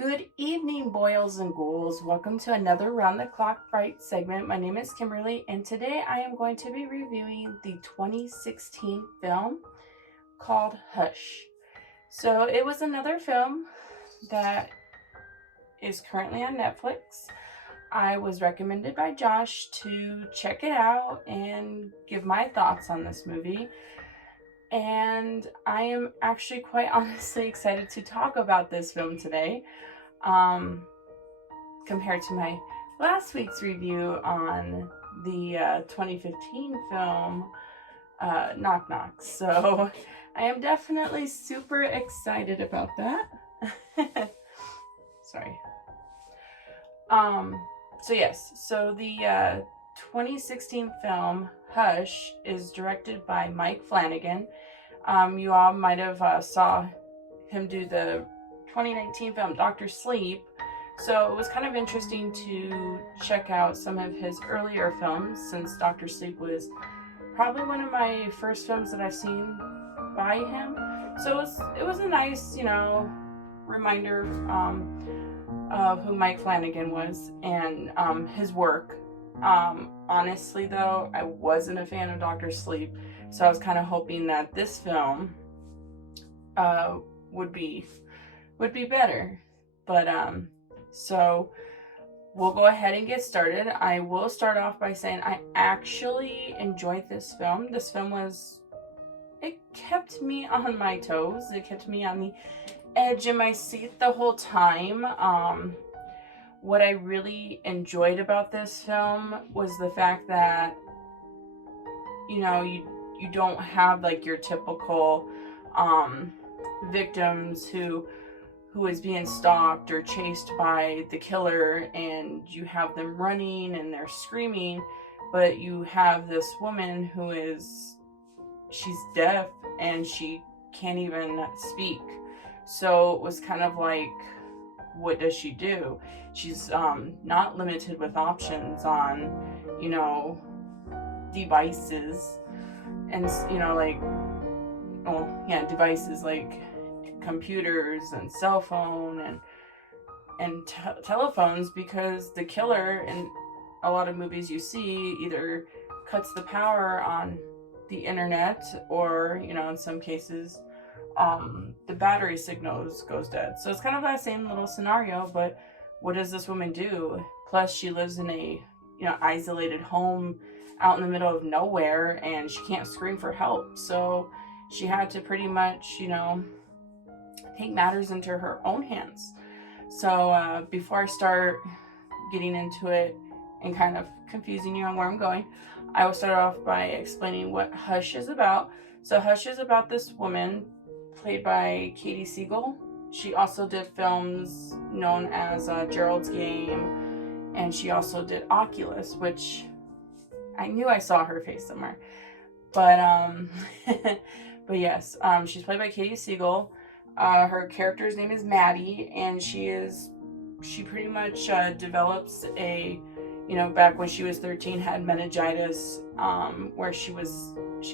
Good evening, boils and ghouls. Welcome to another Round the Clock Fright segment. My name is Kimberly, and today I am going to be reviewing the 2016 film called Hush. So it was another film that is currently on Netflix. I was recommended by Josh to check it out and give my thoughts on this movie. And I am actually quite honestly excited to talk about this film today. Compared to my last week's review on the 2015 film Knock Knock. So I am definitely super excited about that. Sorry. So the 2016 film Hush is directed by Mike Flanagan. You all might have saw him do the 2019 film Dr. Sleep. So it was kind of interesting to check out some of his earlier films, since Dr. Sleep was probably one of my first films that I've seen by him. So it was a nice, reminder of who Mike Flanagan was and his work. Honestly though, I wasn't a fan of Dr. Sleep, so I was kind of hoping that this film would be better. But so we'll go ahead and get started. I will start off by saying I actually enjoyed this film. This film it kept me on my toes. It kept me on the edge of my seat the whole time. What I really enjoyed about this film was the fact that, you don't have like your typical victims who is being stalked or chased by the killer, and you have them running and they're screaming, but you have this woman she's deaf and she can't even speak. So it was kind of like, what does she do? She's not limited with options on, devices and, devices like computers and cell phone and telephones, because the killer in a lot of movies you see either cuts the power on the internet, or in some cases the battery signals goes dead. So it's kind of that same little scenario, but what does this woman do? Plus she lives in a isolated home out in the middle of nowhere, and she can't scream for help, so she had to pretty much take matters into her own hands. So before I start getting into it and kind of confusing you on where I'm going, I will start off by explaining what Hush is about. So Hush is about this woman played by Katie Siegel. She also did films known as Gerald's Game, and she also did Oculus, which I knew I saw her face somewhere. But but yes, she's played by Katie Siegel. Her character's name is Maddie, and she pretty much develops back when she was 13, had meningitis, where she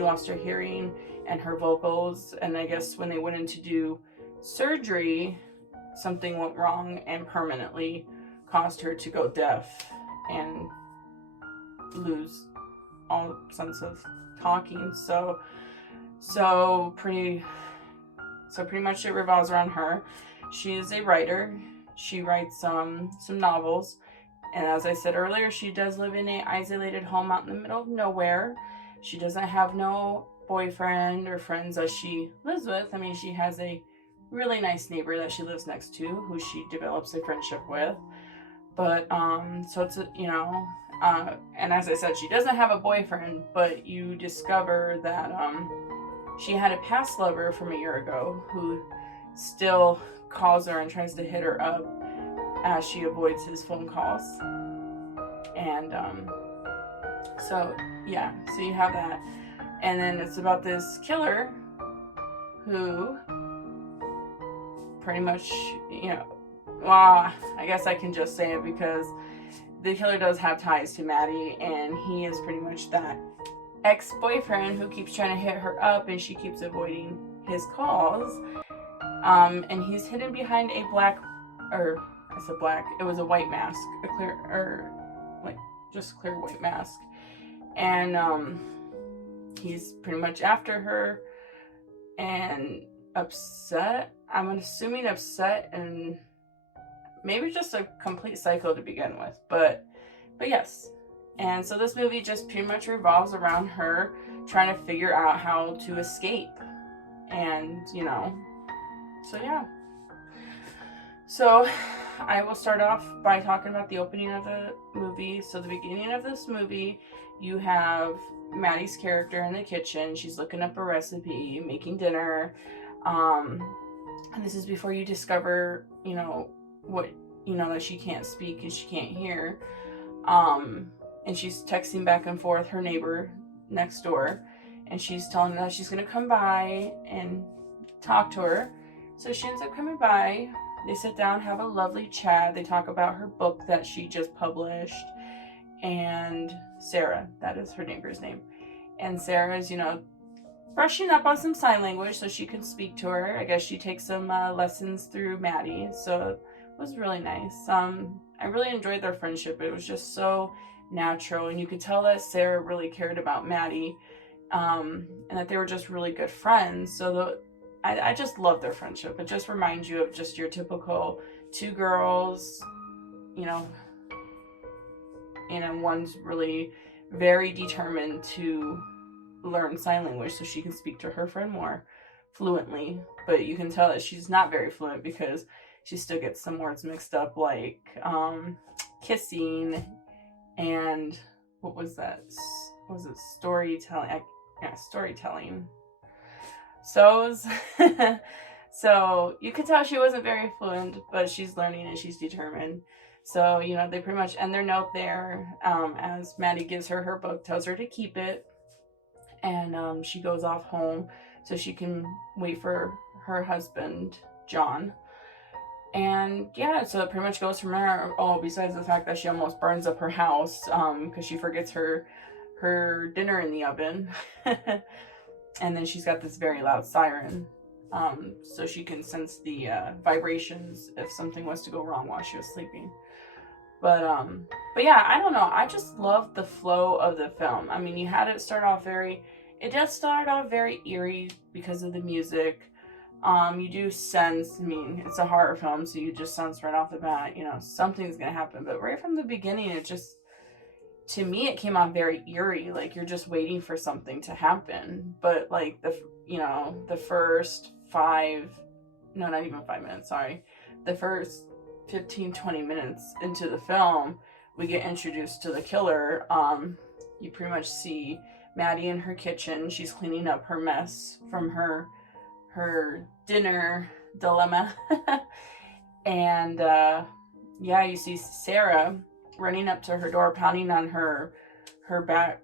lost her hearing and her vocals, and I guess when they went in to do surgery, something went wrong and permanently caused her to go deaf and lose all sense of talking. So pretty much it revolves around her. She is a writer. She writes some novels, and as I said earlier, she does live in an isolated home out in the middle of nowhere. She doesn't have no boyfriend or friends that she lives with. I mean, she has a really nice neighbor that she lives next to, who she develops a friendship with. But so it's and as I said, she doesn't have a boyfriend, but you discover that she had a past lover from a year ago who still calls her and tries to hit her up as she avoids his phone calls. And so you have that. And then it's about this killer who pretty much, I guess I can just say it because the killer does have ties to Maddie, and he is pretty much that ex-boyfriend who keeps trying to hit her up, and she keeps avoiding his calls. And he's hidden behind a black or I said black, it was a white mask, a clear, or like just clear white mask. And he's pretty much after her and upset. I'm assuming upset and maybe just a complete psycho to begin with, but yes. And so this movie just pretty much revolves around her trying to figure out how to escape. And, you know, so yeah. So I will start off by talking about the opening of the movie. So the beginning of this movie, you have Maddie's character in the kitchen. She's looking up a recipe, making dinner. And this is before you discover, you know, that she can't speak and she can't hear. And she's texting back and forth her neighbor next door, and she's telling her that she's gonna come by and talk to her. So she ends up coming by. They sit down, have a lovely chat. They talk about her book that she just published. And Sarah, that is her neighbor's name. And Sarah is, brushing up on some sign language so she can speak to her. I guess she takes some lessons through Maddie. So it was really nice. I really enjoyed their friendship. It was just so natural. And you could tell that Sarah really cared about Maddie. And that they were just really good friends. So I just love their friendship. It just reminds you of just your typical two girls, and one's really very determined to learn sign language so she can speak to her friend more fluently. But you can tell that she's not very fluent because she still gets some words mixed up, like kissing and what was that? Was it storytelling? Yeah, storytelling. So you could tell she wasn't very fluent, but she's learning and she's determined. So, they pretty much end their note there as Maddie gives her her book, tells her to keep it. And she goes off home so she can wait for her husband, John. And yeah, so it pretty much goes from there. Oh, besides the fact that she almost burns up her house because she forgets her dinner in the oven. And then she's got this very loud siren. So she can sense the vibrations if something was to go wrong while she was sleeping. But yeah, I don't know. I just love the flow of the film. I mean, it does start off very eerie because of the music. You do sense, it's a horror film, so you just sense right off the bat, something's gonna happen. But right from the beginning, to me, it came off very eerie. Like, you're just waiting for something to happen. But like the first not even 5 minutes, sorry. The first 15-20 minutes into the film, we get introduced to the killer. You pretty much see Maddie in her kitchen. She's cleaning up her mess from her dinner dilemma. And you see Sarah running up to her door, pounding on her back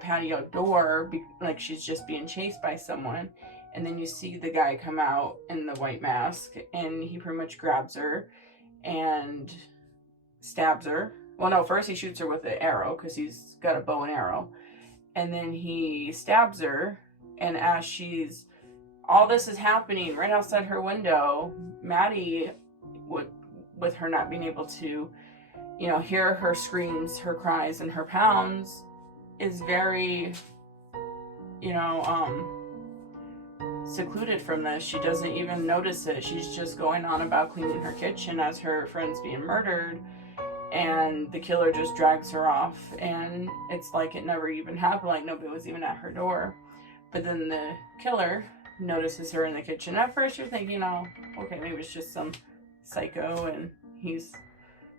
patio door, like she's just being chased by someone. And then you see the guy come out in the white mask, and he pretty much grabs her and stabs her. Well, no, first he shoots her with an arrow because he's got a bow and arrow. And then he stabs her, and as all this is happening right outside her window, Maddie, with her not being able to, hear her screams, her cries, and her pounds, is very, secluded from this. She doesn't even notice it. She's just going on about cleaning her kitchen as her friend's being murdered, and the killer just drags her off, and it's like it never even happened, like nobody was even at her door. But then the killer notices her in the kitchen. At first you're thinking, okay, maybe it's just some psycho and he's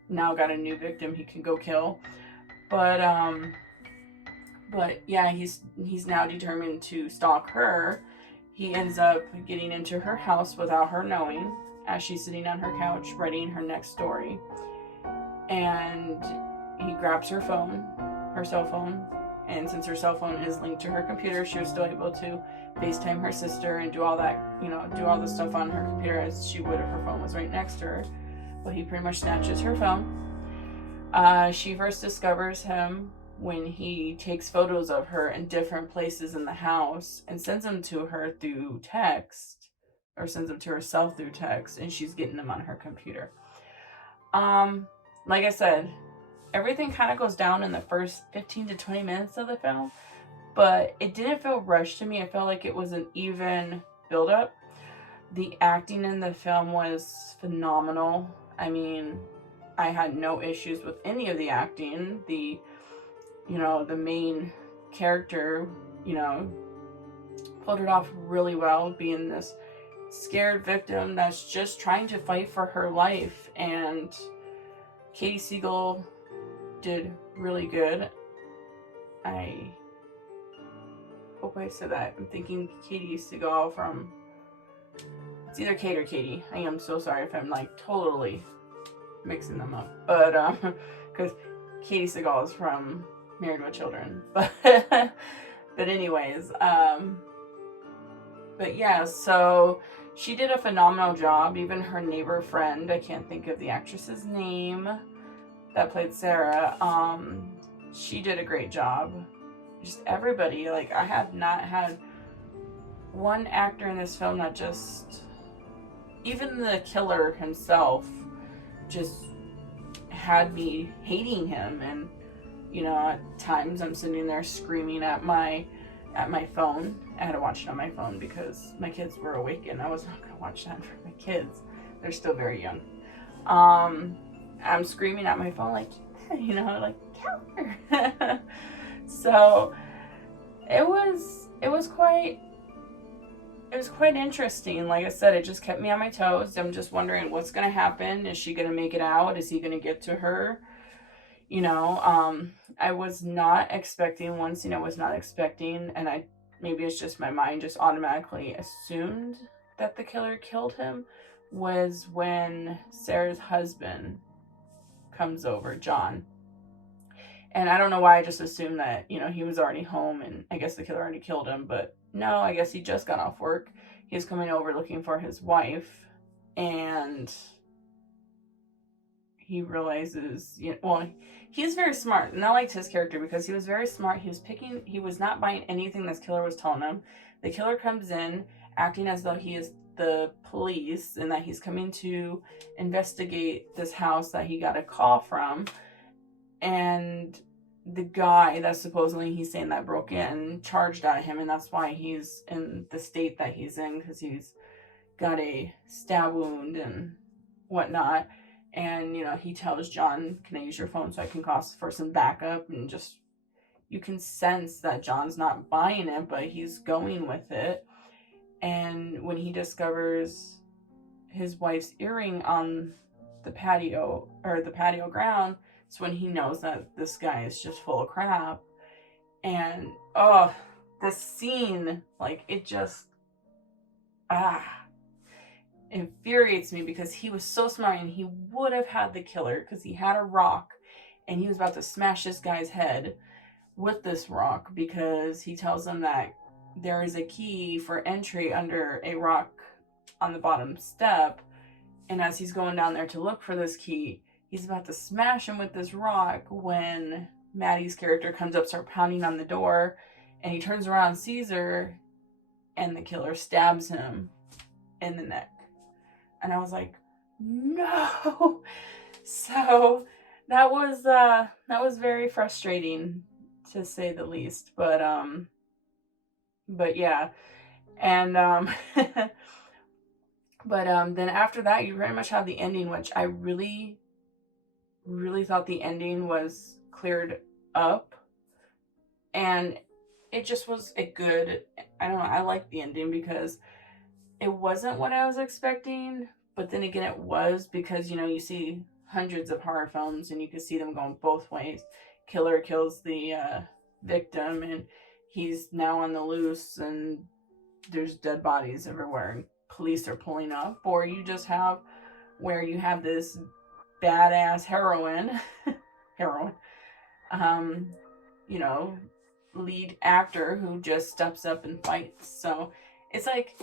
now got a new victim he can go kill. But yeah, he's now determined to stalk her. He ends up getting into her house without her knowing as she's sitting on her couch writing her next story. And he grabs her cell phone, and since her cell phone is linked to her computer, she was still able to FaceTime her sister and do all that, do all the stuff on her computer as she would if her phone was right next to her. But he pretty much snatches her phone. She first discovers him when he takes photos of her in different places in the house and sends them to her through text, or sends them to herself through text, and she's getting them on her computer. Like I said, everything kind of goes down in the first 15 to 20 minutes of the film, but it didn't feel rushed to me. I felt like it was an even build up. The acting in the film was phenomenal. I mean, I had no issues with any of the acting. The main character, pulled it off really well, being this scared victim that's just trying to fight for her life. And Katie Siegel did really good. I hope I said that. I'm thinking Katie Siegel from... It's either Kate or Katie. I am so sorry if I'm like totally mixing them up. But, because Katie Siegel is from Married with Children. But, anyways, but yeah, so she did a phenomenal job. Even her neighbor friend, I can't think of the actress's name that played Sarah, she did a great job. Just everybody, like, I have not had one actor in this film that just, even the killer himself, just had me hating him. And at times I'm sitting there screaming at my phone. I had to watch it on my phone because my kids were awake, and I was not going to watch that for my kids. They're still very young. I'm screaming at my phone like, like, killer. So it was quite interesting. Like I said, it just kept me on my toes. I'm just wondering what's going to happen. Is she going to make it out? Is he going to get to her? I was not expecting, one scene I was not expecting, and maybe it's just my mind just automatically assumed that the killer killed him, was when Sarah's husband comes over, John. And I don't know why I just assumed that, he was already home and I guess the killer already killed him, but no, I guess he just got off work. He's coming over looking for his wife, and he realizes, he's very smart, and I liked his character because he was very smart. He was not buying anything this killer was telling him. The killer comes in acting as though he is the police and that he's coming to investigate this house that he got a call from. And the guy that supposedly he's saying that broke in charged at him, and that's why he's in the state that he's in, because he's got a stab wound and whatnot. And he tells John, can I use your phone so I can call for some backup? And just, you can sense that John's not buying it, but he's going with it. And when he discovers his wife's earring on the patio ground, it's when he knows that this guy is just full of crap. And this scene, like, it just infuriates me, because he was so smart, and he would have had the killer, because he had a rock and he was about to smash this guy's head with this rock, because he tells him that there is a key for entry under a rock on the bottom step. And as he's going down there to look for this key, he's about to smash him with this rock when Maddie's character comes up, starts pounding on the door, and he turns around, sees her, and the killer stabs him in the neck. And I was like, no. So that was very frustrating, to say the least. But yeah. And but then after that, you pretty much have the ending, which I really, really thought the ending was cleared up. And it just was a good, I don't know, I like the ending because it wasn't what I was expecting, but then again it was, because you see hundreds of horror films and you can see them going both ways. Killer kills the victim, and he's now on the loose, and there's dead bodies everywhere and police are pulling up. Or you just have where you have this badass heroine lead actor who just steps up and fights. So it's like,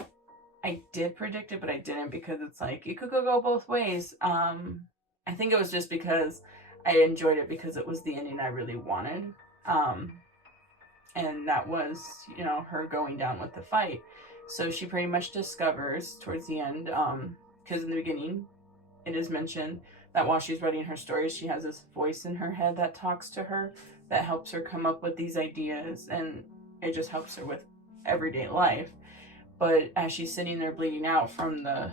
I did predict it, but I didn't, because it's like, it could go both ways. I think it was just because I enjoyed it because it was the ending I really wanted. And that was, her going down with the fight. So she pretty much discovers towards the end, because in the beginning it is mentioned that while she's writing her stories, she has this voice in her head that talks to her, that helps her come up with these ideas, and it just helps her with everyday life. But as she's sitting there bleeding out from the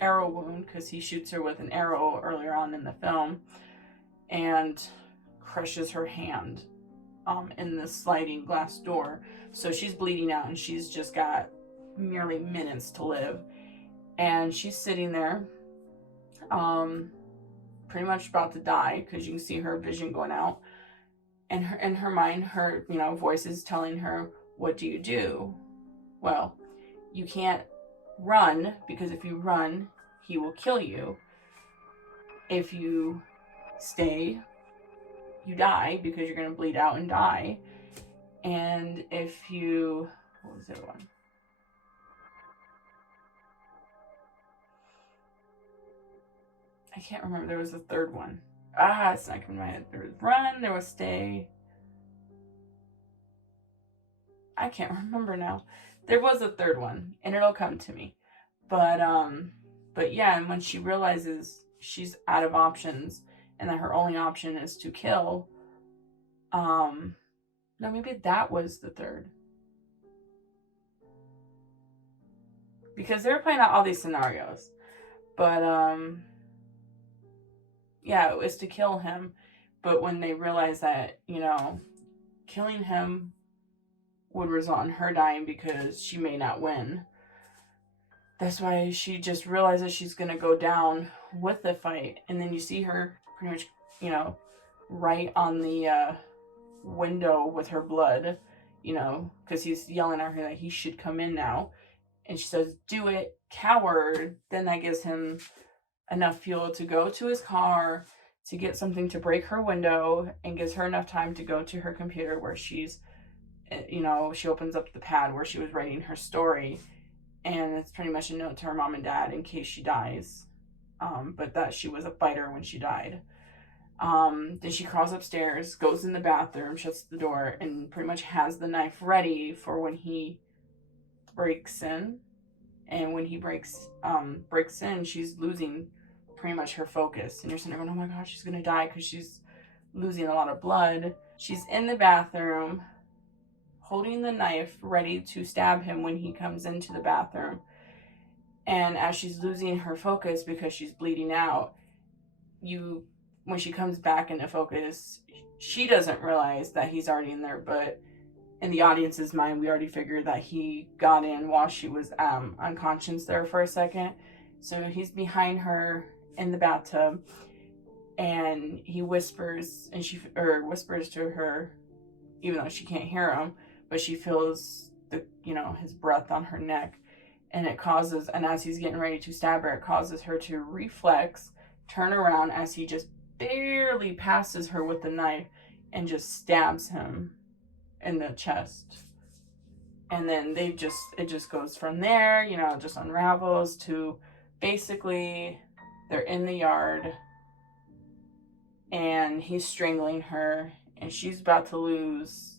arrow wound, because he shoots her with an arrow earlier on in the film, and crushes her hand in the sliding glass door. So she's bleeding out, and she's just got merely minutes to live. And she's sitting there, pretty much about to die, because you can see her vision going out. And in her mind, her voice is telling her, what do you do? Well, you can't run, because if you run, he will kill you. If you stay, you die, because you're going to bleed out and die. And if you, what was the other one? I can't remember. There was a third one. It's not coming to my head. There was run, there was stay. I can't remember now. There was a third one, and it'll come to me. But yeah, and when she realizes she's out of options and that her only option is to kill, no, maybe that was the third. Because they were playing out all these scenarios. But yeah, it was to kill him. But when they realized that, killing him would result in her dying because she may not win, that's why she just realizes she's going to go down with the fight. And then you see her pretty much, right on the window with her blood, because he's yelling at her that he should come in now. And she says, do it, coward. Then that gives him enough fuel to go to his car, to get something to break her window, and gives her enough time to go to her computer where she's, she opens up the pad where she was writing her story. And it's pretty much a note to her mom and dad in case she dies. But that she was a fighter when she died. Then she crawls upstairs, goes in the bathroom, shuts the door, and pretty much has the knife ready for when he breaks in. And when he breaks in, she's losing pretty much her focus. And you're sitting there going, oh my God, she's going to die because she's losing a lot of blood. She's in the bathroom, holding the knife, ready to stab him when he comes into the bathroom. And as she's losing her focus because she's bleeding out, when she comes back into focus, she doesn't realize that he's already in there, but in the audience's mind, we already figured that he got in while she was unconscious there for a second. So he's behind her in the bathtub, and he whispers, and she whispers to her, even though she can't hear him, but she feels his breath on her neck, and as he's getting ready to stab her, it causes her to reflex, turn around as he just barely passes her with the knife and just stabs him in the chest. And then it just goes from there, just unravels to basically they're in the yard and he's strangling her, and she's about to lose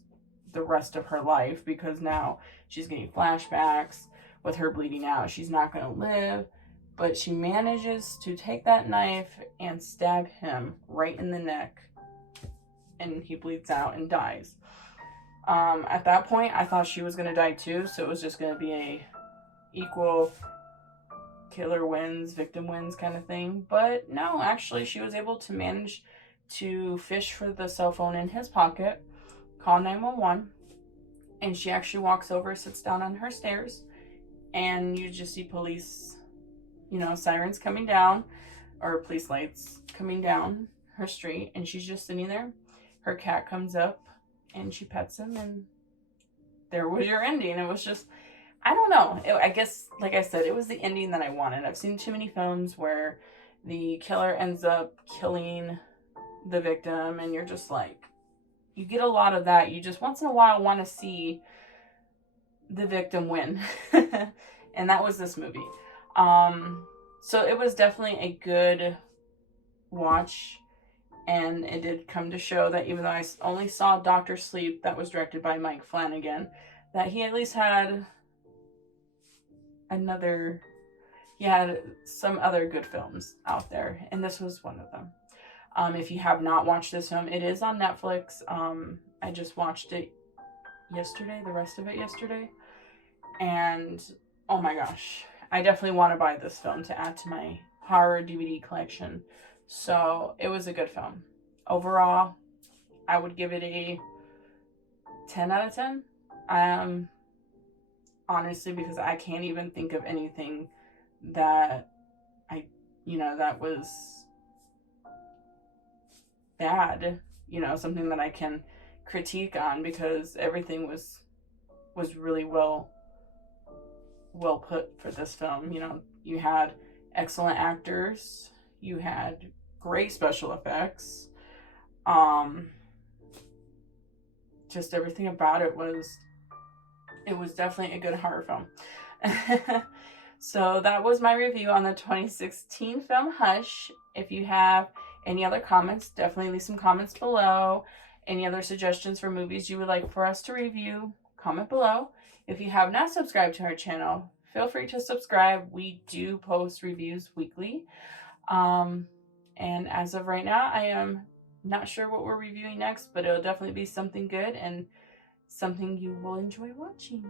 the rest of her life because now she's getting flashbacks with her bleeding out. She's not going to live, but she manages to take that knife and stab him right in the neck, and he bleeds out and dies. At that point, I thought she was going to die too, so it was just going to be a equal killer wins, victim wins kind of thing. But no, actually, she was able to manage to fish for the cell phone in his pocket, call 911, and she actually walks over, sits down on her stairs, and you just see police, sirens coming down, or police lights coming down her street, and she's just sitting there. Her cat comes up, and she pets him, and there was your ending. It was just, I don't know. I guess, like I said, it was the ending that I wanted. I've seen too many films where the killer ends up killing the victim, and you're just like, you get a lot of that. You just once in a while want to see the victim win. And that was this movie. So it was definitely a good watch. And it did come to show that even though I only saw Dr. Sleep, that was directed by Mike Flanagan, that he at least had he had some other good films out there, and this was one of them. If you have not watched this film, it is on Netflix. I just watched it yesterday, the rest of it yesterday, and oh my gosh, I definitely want to buy this film to add to my horror DVD collection. So it was a good film. Overall, I would give it a 10 out of 10. Honestly, because I can't even think of anything that that was bad, something that I can critique on, because everything was really well put for this film. You had excellent actors, you had great special effects, just everything about it was definitely a good horror film. So that was my review on the 2016 film Hush. If you have any other comments, definitely leave some comments below. Any other suggestions for movies you would like for us to review, comment below. If you have not subscribed to our channel, feel free to subscribe. We do post reviews weekly. And as of right now, I am not sure what we're reviewing next, but it'll definitely be something good and something you will enjoy watching.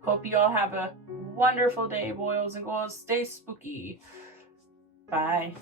Hope you all have a wonderful day, boys and girls. Stay spooky. Bye.